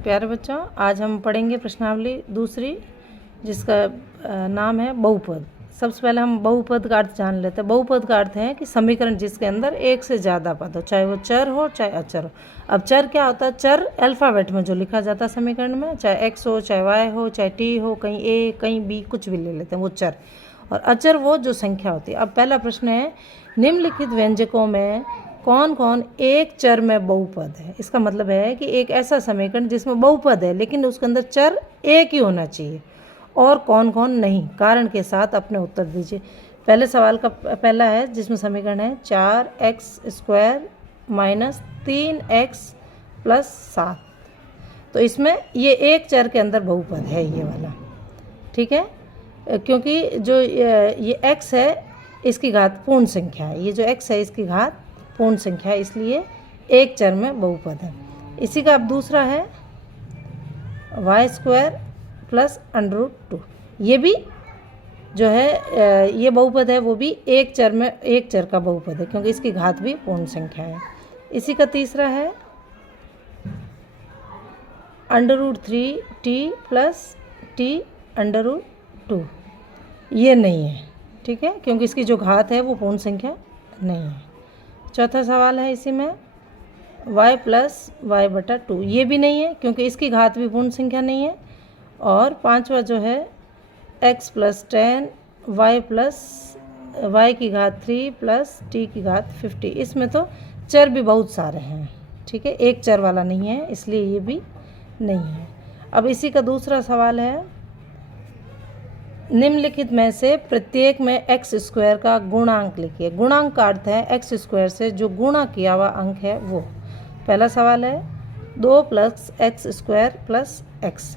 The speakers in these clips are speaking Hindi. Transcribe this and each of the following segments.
प्यारे बच्चों, आज हम पढ़ेंगे प्रश्नावली दूसरी, जिसका नाम है बहुपद। सबसे पहले हम बहुपद का अर्थ जान लेते हैं। बहुपद का अर्थ है कि समीकरण जिसके अंदर एक से ज़्यादा पद हो, चाहे वो चर हो चाहे अचर हो। अब चर क्या होता है? चर अल्फ़ाबेट में जो लिखा जाता है समीकरण में, चाहे एक्स हो चाहे वाई हो चाहे टी हो, कहीं ए कहीं बी, कुछ भी ले लेते हैं, वो चर। और अचर वो जो संख्या होती है। अब पहला प्रश्न है, निम्नलिखित व्यंजकों में कौन कौन एक चर में बहुपद है? इसका मतलब है कि एक ऐसा समीकरण जिसमें बहुपद है लेकिन उसके अंदर चर एक ही होना चाहिए, और कौन कौन नहीं, कारण के साथ अपने उत्तर दीजिए। पहले सवाल का पहला है जिसमें समीकरण है 4x² माइनस 3x प्लस 7। तो इसमें ये एक चर के अंदर बहुपद है, ये वाला, ठीक है, क्योंकि जो ये x है इसकी घात पूर्ण संख्या है, ये जो x है इसकी घात पूर्ण संख्या है, इसलिए एक चर में बहुपद है। इसी का अब दूसरा है y² प्लस √2। ये भी जो है ये बहुपद है, वो भी एक चर में एक चर का बहुपद है, क्योंकि इसकी घात भी पूर्ण संख्या है। इसी का तीसरा है √3t प्लस t √2। ये नहीं है, ठीक है, क्योंकि इसकी जो घात है वो पूर्ण संख्या नहीं है। चौथा सवाल है इसी में y प्लस y/2। ये भी नहीं है, क्योंकि इसकी घात भी पूर्ण संख्या नहीं है। और पांचवा जो है x plus 10 y plus y की घात 3 प्लस t की घात 50। इसमें तो चर भी बहुत सारे हैं, ठीक है, एक चर वाला नहीं है, इसलिए ये भी नहीं है। अब इसी का दूसरा सवाल है, निम्नलिखित में से प्रत्येक में x² का गुणांक लिखिए। गुणांक का अर्थ है x² से जो गुणा किया हुआ अंक है वो। पहला सवाल है 2 प्लस x² प्लस x।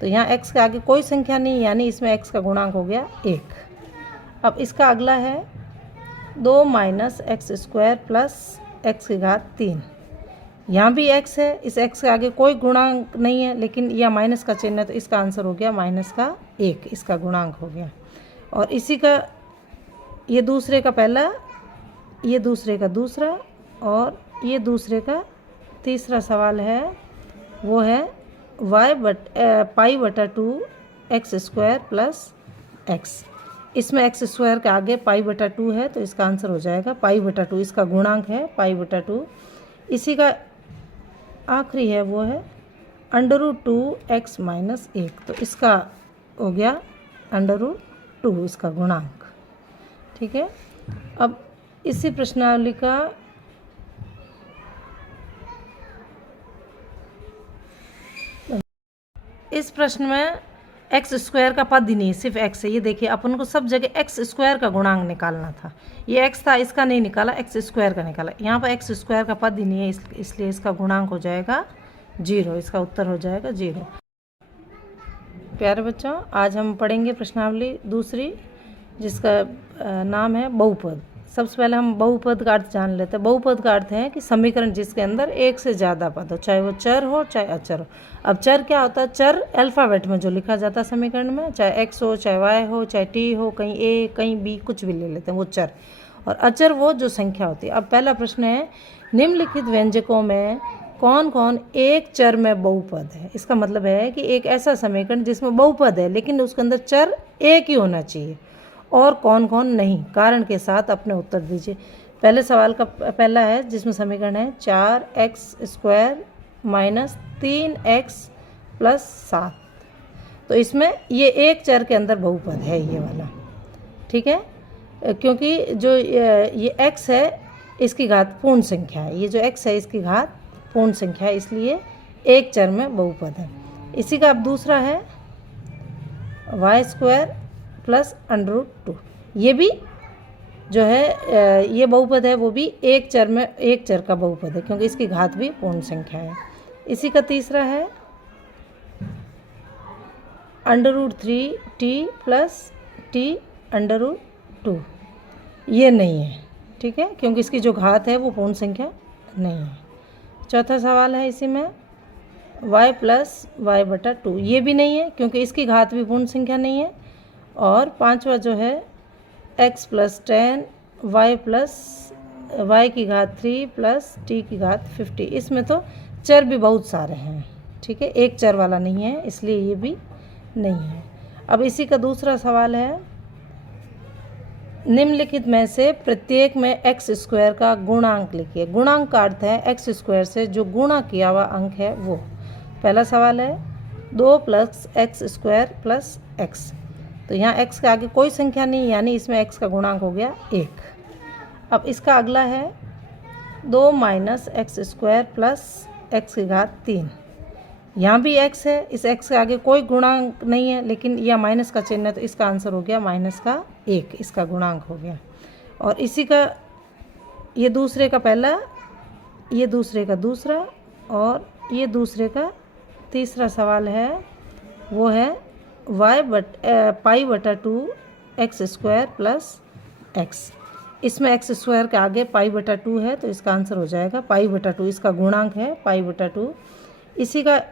तो यहाँ x के आगे कोई संख्या नहीं, यानी इसमें x का गुणांक हो गया 1। अब इसका अगला है 2 माइनस x² प्लस x की घात 3। यहाँ भी x है, इस x के आगे कोई गुणांक नहीं है, लेकिन यह माइनस का चिन्ह है, तो इसका आंसर हो गया -1, इसका गुणांक हो गया। और इसी का ये दूसरे का पहला, ये दूसरे का दूसरा, और ये दूसरे का तीसरा सवाल है, वो है π/2 x² प्लस x। इसमें x² के आगे π/2 है, तो इसका आंसर हो जाएगा π/2, इसका गुणांक है π/2। इसी का आखिरी है वो है √2x माइनस 1। तो इसका हो गया √2, इसका गुणांक, ठीक है। अब इसी प्रश्नावली का इस प्रश्न में x² का पद ही नहीं, सिर्फ x है। ये देखिए, अपन को सब जगह x² का गुणांक निकालना था। ये x था, इसका नहीं निकाला, x² का निकाला। यहाँ पर x² का पद ही नहीं है, इसलिए इसका गुणांक हो जाएगा 0। इसका उत्तर हो जाएगा 0। प्यारे बच्चों, आज हम पढ़ेंगे प्रश्नावली दूसरी, जिसका नाम है बहुपद। सबसे पहले हम बहुपद का अर्थ जान लेते हैं। बहुपद का अर्थ है कि समीकरण जिसके अंदर एक से ज़्यादा पद हो, चाहे वो चर हो चाहे अचर हो। अब चर क्या होता है? चर अल्फ़ाबेट में जो लिखा जाता है समीकरण में, चाहे x हो चाहे y हो चाहे t हो, कहीं a कहीं b, कुछ भी ले लेते हैं, वो चर। और अचर वो जो संख्या होती है। अब पहला प्रश्न है, निम्नलिखित व्यंजकों में कौन कौन एक चर में बहुपद है? इसका मतलब है कि एक ऐसा समीकरण जिसमें बहुपद है लेकिन उसके अंदर चर एक ही होना चाहिए, और कौन कौन नहीं, कारण के साथ अपने उत्तर दीजिए। पहले सवाल का पहला है जिसमें समीकरण है 4x² माइनस 3x प्लस 7। तो इसमें ये एक चर के अंदर बहुपद है, ये वाला, ठीक है, क्योंकि जो ये x है इसकी घात पूर्ण संख्या है, ये जो x है इसकी घात पूर्ण संख्या है, इसलिए एक चर में बहुपद है। इसी का अब दूसरा है y² प्लस √2। ये भी जो है ये बहुपद है, वो भी एक चर में एक चर का बहुपद है, क्योंकि इसकी घात भी पूर्ण संख्या है। इसी का तीसरा है √3t प्लस t √2। ये नहीं है, ठीक है, क्योंकि इसकी जो घात है वो पूर्ण संख्या नहीं है। चौथा सवाल है इसी में y प्लस y/2। ये भी नहीं है, क्योंकि इसकी घात भी पूर्ण संख्या नहीं है। और पांचवा जो है x plus 10 y plus y की घात 3 प्लस t की घात 50। इसमें तो चर भी बहुत सारे हैं, ठीक है, एक चर वाला नहीं है, इसलिए ये भी नहीं है। अब इसी का दूसरा सवाल है, निम्नलिखित में से प्रत्येक में एक्स स्क्वायर का गुणांक लिखिए। गुणांक का अर्थ है एक्स स्क्वायर से जो गुणा किया हुआ अंक है वो। पहला सवाल है 2 + x² + x। तो यहाँ x के आगे कोई संख्या नहीं, यानी इसमें x का गुणांक हो गया 1। अब इसका अगला है 2 - x² + x⁻3। यहाँ भी x है, इस x के आगे कोई गुणांक नहीं है, लेकिन यह माइनस का चिन्ह है, तो इसका आंसर हो गया -1, इसका गुणांक हो गया। और इसी का ये दूसरे का पहला, ये दूसरे का दूसरा, और ये दूसरे का तीसरा सवाल है, वो है π/2 x² + x। इसमें x² के आगे π/2 है, तो इसका आंसर हो जाएगा π/2, इसका गुणांक है π/2। इसी का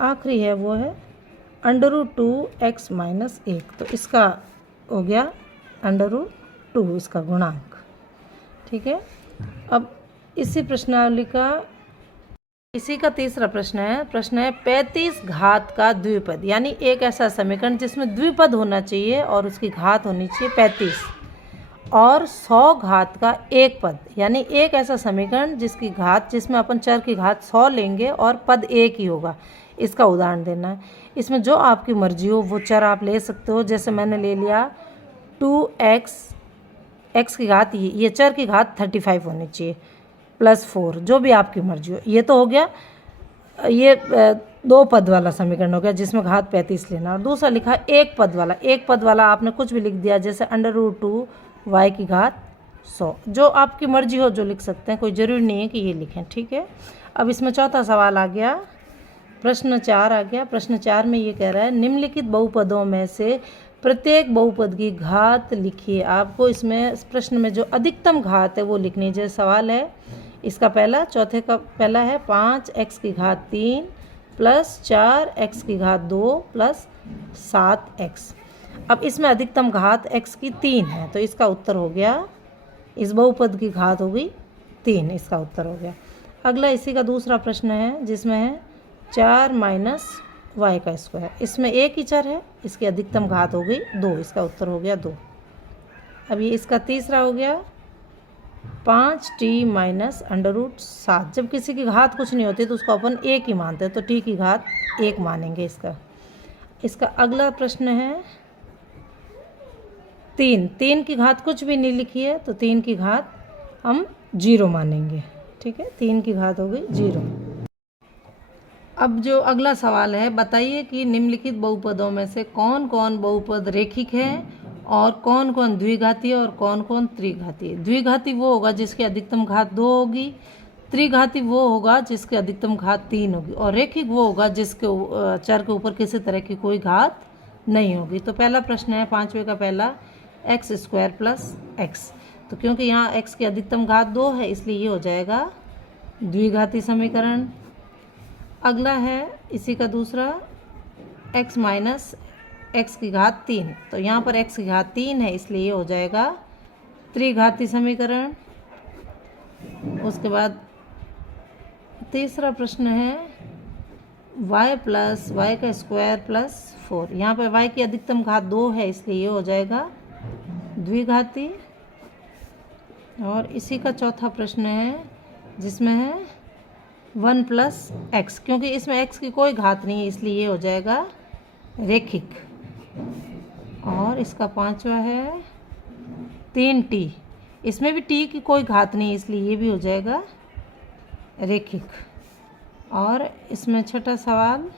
आखिरी है वो है √2x - 1, तो इसका हो गया √2, इसका गुणांक। ठीक है, अब इसी प्रश्नावली का इसी का तीसरा प्रश्न है 35 घात का द्विपद, यानी एक ऐसा समीकरण जिसमें द्विपद होना चाहिए और उसकी घात होनी चाहिए 35, और 100 घात का एक पद, यानी एक ऐसा समीकरण जिसकी घात, जिसमें अपन चर की घात 100 लेंगे और पद एक ही होगा। इसका उदाहरण देना है। इसमें जो आपकी मर्जी हो वो चर आप ले सकते हो। जैसे मैंने ले लिया 2x, x की घात, ये चर की घात 35 होनी चाहिए, +4, जो भी आपकी मर्जी हो। ये तो हो गया, ये 2 पद वाला समीकरण हो गया जिसमें घात 35 लेना। और दूसरा लिखा एक पद वाला। एक पद वाला आपने कुछ भी लिख दिया, जैसे √2 y की घात 100, जो आपकी मर्जी हो जो लिख सकते हैं, कोई ज़रूरी नहीं है कि ये लिखें। ठीक है, अब इसमें चौथा सवाल आ गया, प्रश्न 4 आ गया। प्रश्न 4 में ये कह रहा है, निम्नलिखित बहुपदों में से प्रत्येक बहुपद की घात लिखिए। आपको इसमें प्रश्न में जो अधिकतम घात है वो लिखनी है। जैसे सवाल है इसका पहला, चौथे का पहला है 5x⁻3 + 4x⁻2 + 7x। अब इसमें अधिकतम घात x की 3 है, तो इसका उत्तर हो गया, इस बहुपद की घात हो गई 3, इसका उत्तर हो गया। अगला इसी का दूसरा प्रश्न है, जिसमें है 4 - y²। इसमें एक ही चर है, इसकी अधिकतम घात हो गई 2, इसका उत्तर हो गया 2। अब ये इसका तीसरा हो गया 5t - √7। जब किसी की घात कुछ नहीं होती तो उसको अपन एक ही मानते हैं, तो t की घात 1 मानेंगे इसका। इसका अगला प्रश्न है 3 की घात कुछ भी नहीं लिखी है, तो 3 की घात हम 0 मानेंगे। ठीक है, 3 की घात हो गई 0। अब जो अगला सवाल है, बताइए कि निम्नलिखित बहुपदों में से कौन कौन बहुपद रेखिक है और कौन कौन द्विघाती और कौन कौन त्रिघाती। द्विघाती वो होगा जिसकी अधिकतम घात 2 होगी, त्रिघाती वो होगा जिसकी अधिकतम घात 3 होगी, और रेखिक वो होगा जिसके चर के ऊपर किसी तरह की कोई घात नहीं होगी। तो पहला प्रश्न है 5वें का पहला, x² + x। तो क्योंकि यहाँ x की अधिकतम घात 2 है, इसलिए ये हो जाएगा द्विघाती समीकरण। अगला है इसी का दूसरा, x - x⁻3। तो यहाँ पर x की घात 3 है, इसलिए ये हो जाएगा त्रिघाती समीकरण। उसके बाद तीसरा प्रश्न है y + y² + 4। यहाँ पर y की अधिकतम घात 2 है, इसलिए ये हो जाएगा द्विघाती। और इसी का चौथा प्रश्न है, जिसमें है 1 + x। क्योंकि इसमें x की कोई घात नहीं है, इसलिए ये हो जाएगा रेखिक। और इसका पांचवा है 3t। इसमें भी t की कोई घात नहीं है, इसलिए ये भी हो जाएगा रेखिक। और इसमें छठा सवाल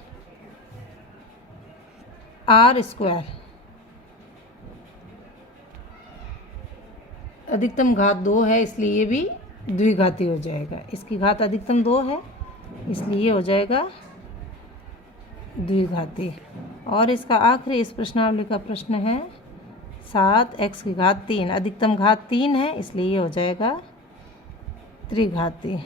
r²। अधिकतम घात 2 है, इसलिए ये भी द्विघाती हो जाएगा। इसकी घात अधिकतम 2 है, इसलिए ये हो जाएगा द्विघाती। और इसका आखिरी इस प्रश्नावली का प्रश्न है 7x⁻3। अधिकतम घात 3 है, इसलिए ये हो जाएगा त्रिघाती।